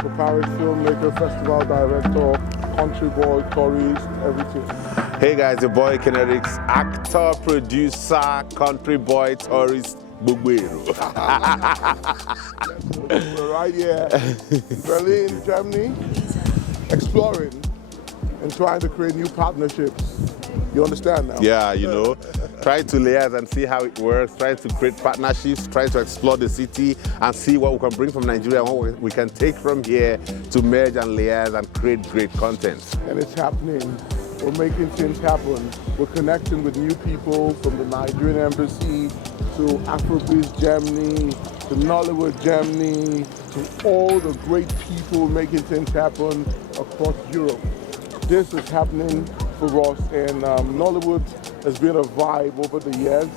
Mykel Parish, filmmaker, festival director, country boy, tourist, everything. Hey guys, your boy Kinetics, actor, producer, country boy, tourist, Buguero. We're right here in Berlin, Germany, exploring and trying to create new partnerships. You understand now? Yeah, you know, trying to liaise and see how it works, trying to create partnerships, trying to explore the city and see what we can bring from Nigeria and what we can take from here to merge and liaise and create great content. And it's happening. We're making things happen. We're connecting with new people from the Nigerian embassy to Afrobizgermany, to Nollywood Germany, to all the great people making things happen across Europe. This is happening for us, and Nollywood has been a vibe over the years.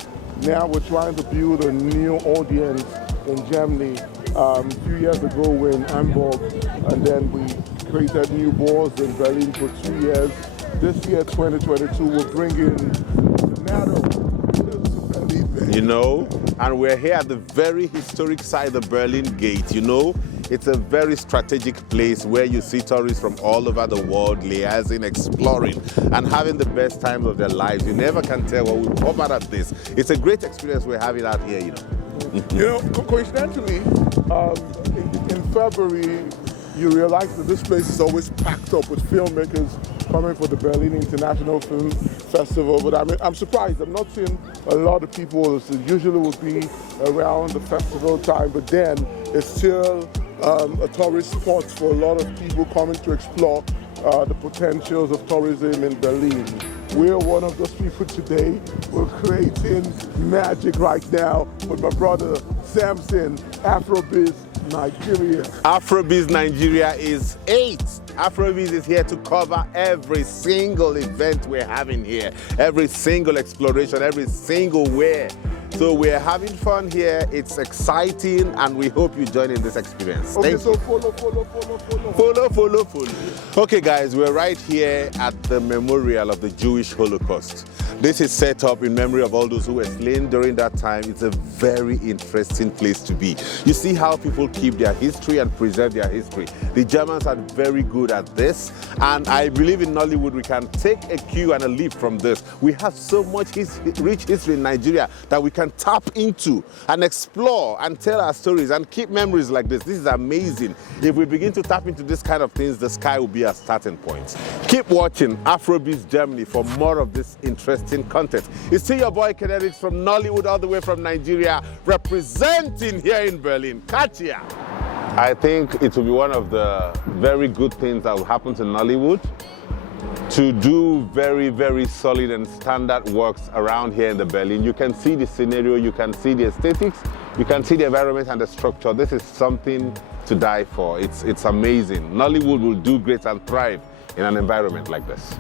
Now we're trying to build a new audience in Germany. A few years ago we're in Hamburg, and then we created new balls in Berlin for 2 years. This year, 2022, we're bringing NATO to Berlin. You know, and we're here at the very historic site, the Berlin Gate, you know. It's a very strategic place where you see tourists from all over the world liaising, exploring, and having the best time of their lives. You never can tell what will come out of this. It's a great experience we're having out here, you know. You know, coincidentally, in February, you realize that this place is always packed up with filmmakers coming for the Berlin International Film Festival. But I'm surprised. I'm not seeing a lot of people. It usually would be around the festival time, but then it's still a tourist spot for a lot of people coming to explore the potentials of tourism in Berlin. We're one of those people today. We're creating magic right now with my brother Samson, Afrobiz Nigeria. Afrobiz Nigeria is 8. Afrobiz is here to cover every single event we're having here, every single exploration, every single where. So we're having fun here, it's exciting, and we hope you join in this experience. Okay, Thank you. Follow. Okay guys, we're right here at the memorial of the Jewish Holocaust. This is set up in memory of all those who were slain during that time. It's a very interesting place to be. You see how people keep their history and preserve their history. The Germans are very good at this, and I believe in Nollywood we can take a cue and a leap from this. We have so much rich history in Nigeria that we can tap into and explore and tell our stories and keep memories like this. This is amazing. If we begin to tap into this kind of things, the sky will be our starting point. Keep watching Afrobizgermany for more of this interesting content. It's still your boy Kinetics from Nollywood, all the way from Nigeria, representing here in Berlin. Catch ya! I think it will be one of the very good things that will happen to Nollywood, to do very, very solid and standard works around here in the Berlin. You can see the scenario, you can see the aesthetics, you can see the environment and the structure. This is something to die for. It's amazing. Nollywood will do great and thrive in an environment like this.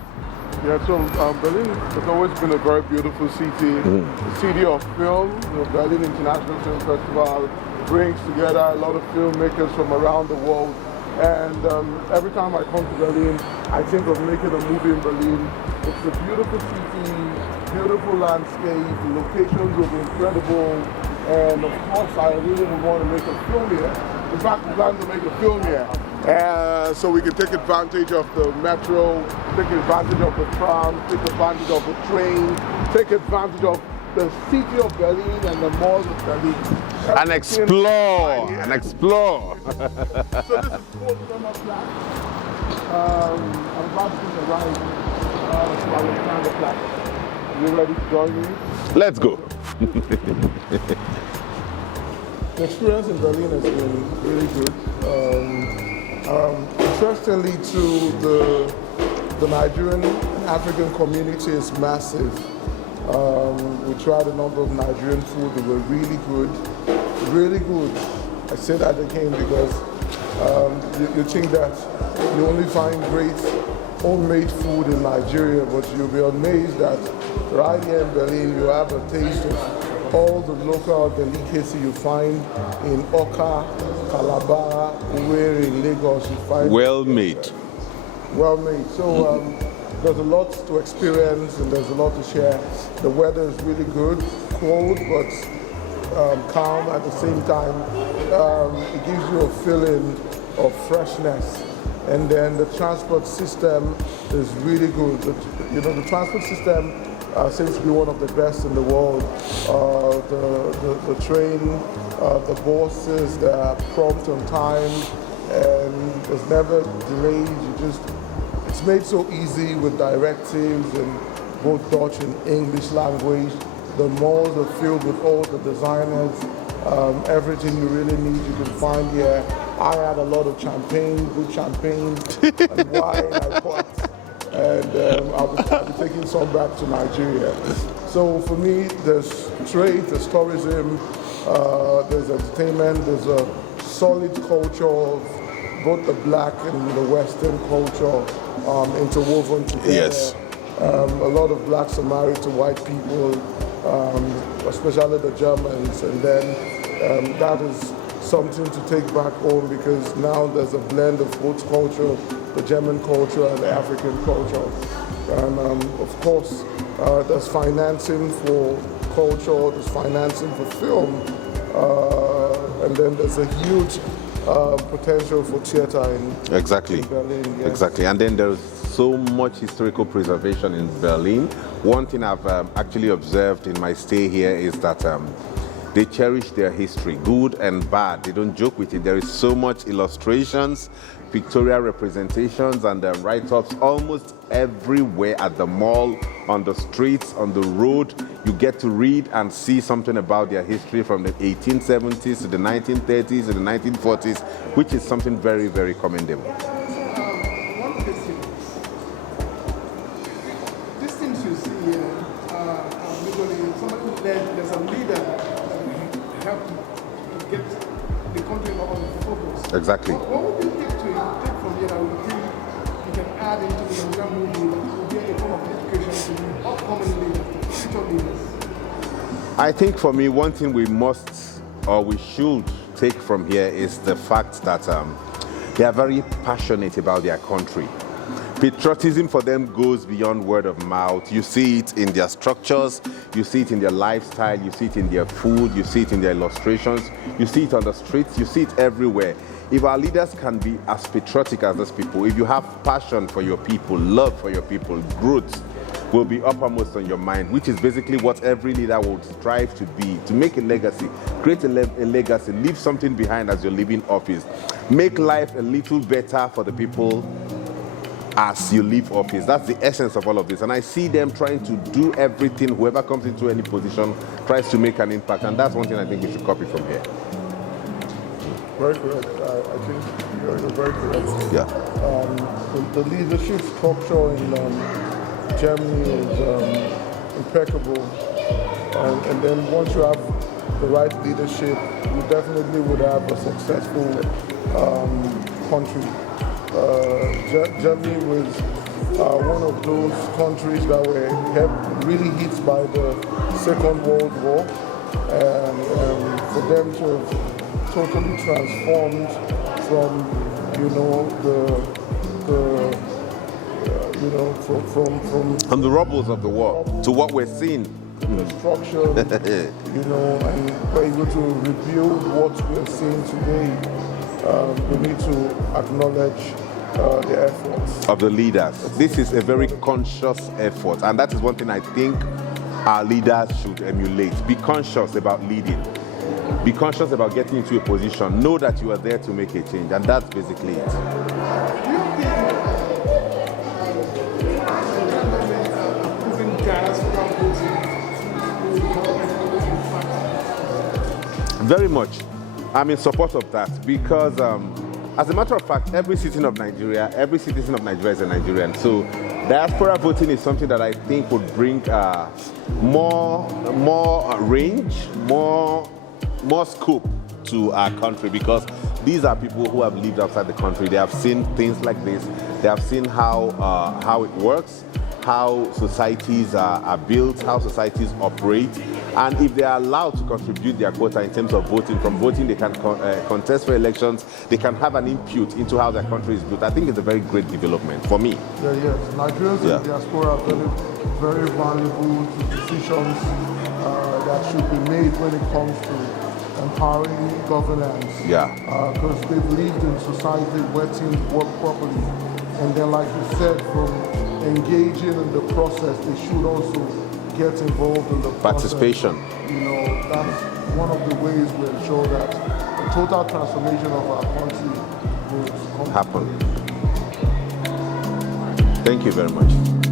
Yeah, so Berlin has always been a very beautiful city, a city of film. The Berlin International Film Festival brings together a lot of filmmakers from around the world. And every time I come to Berlin, I think of making a movie in Berlin. It's a beautiful city, beautiful landscape, the locations will be incredible, and of course I really would want to make a film here. In fact, we plan to make a film here. So we can take advantage of the metro, take advantage of the tram, take advantage of the train, take advantage of the city of Berlin and the malls of Berlin. And explore, and explore. So this is Cold Summer Flat. I'm about to arrive to Alexander Flat. You ready to join me? Let's go. The experience in Berlin has been really good. Interestingly, too, the Nigerian and African community is massive. We tried a number of Nigerian food. They were really good, really good. I say that again because you think that you only find great homemade food in Nigeria, but you'll be amazed that right here in Berlin you have a taste of all the local delicacy you find in Oka, Calabar, where in Lagos you find well made. Well made. So there's a lot to experience and there's a lot to share. The weather is really good, cold but calm at the same time. It gives you a feeling of freshness. And then the transport system is really good. The transport system seems to be one of the best in the world. The train, the buses, they are prompt on time, and there's never delays. It's made so easy with directives in both Dutch and English language. The malls are filled with all the designers. Everything you really need you can find here. I had a lot of champagne, good champagne and wine I bought, and I'll be taking some back to Nigeria. So for me, there's trade, there's tourism, there's entertainment, there's a solid culture of both the black and the Western culture interwoven together. Yes. A lot of blacks are married to white people, especially the Germans, and then that is something to take back home, because now there's a blend of both culture, the German culture and the African culture. And of course, there's financing for culture, there's financing for film, and then there's a huge potential for theater in Berlin. Yes. Exactly, and then there's so much historical preservation in Berlin. One thing I've actually observed in my stay here is that they cherish their history, good and bad. They don't joke with it. There is so much illustrations, pictorial representations, and write-ups almost everywhere at the mall, on the streets, on the road. You get to read and see something about their history from the 1870s to the 1930s to the 1940s, which is something very, very commendable. One question. These things you see here are usually somebody there's a leader help to get the country on focus. Exactly. What would you take from here that you think you can add into the Nigerian movie that will be a form of education to the upcoming leaders, future leaders? I think for me, one thing we must or we should take from here is the fact that they are very passionate about their country. Patriotism for them goes beyond word of mouth. You see it in their structures, you see it in their lifestyle, you see it in their food, you see it in their illustrations, you see it on the streets, you see it everywhere. If our leaders can be as patriotic as these people, if you have passion for your people, love for your people, growth will be uppermost on your mind, which is basically what every leader would strive to be, to make a legacy, create a legacy, leave something behind as you're leaving office, make life a little better for the people as you leave office. That's the essence of all of this. And I see them trying to do everything, whoever comes into any position tries to make an impact. And that's one thing I think we should copy from here. Very correct. I think you're very correct. Yeah. The leadership structure in Germany is impeccable. And then once you have the right leadership, you definitely would have a successful country. Germany was one of those countries that were really hit by the Second World War, and for them to have totally transformed from, from the rubbles of the war to what we're seeing. Destruction, and we're able to rebuild what we're seeing today. We need to acknowledge the efforts of the leaders. This is a very conscious effort, and that is one thing I think our leaders should emulate. Be conscious about leading. Be conscious about getting into a position. Know that you are there to make a change, and that's basically it. Very much. I'm in support of that because, as a matter of fact, every citizen of Nigeria is a Nigerian. So diaspora voting is something that I think would bring more range, more scope to our country, because these are people who have lived outside the country. They have seen things like this. They have seen how it works, how societies are built, how societies operate. And if they are allowed to contribute their quota in terms of voting, from voting they can contest for elections, they can have an input into how their country is built. I think it's a very great development for me. Yes. Nigerians in diaspora are very valuable to decisions that should be made when it comes to empowering governance. Yeah. Because they've lived in society where things work properly. And then, like you said, from engaging in the process, they should also get involved in the process. Participation. You know, that's one of the ways we ensure that the total transformation of our country will Happen. Thank you very much.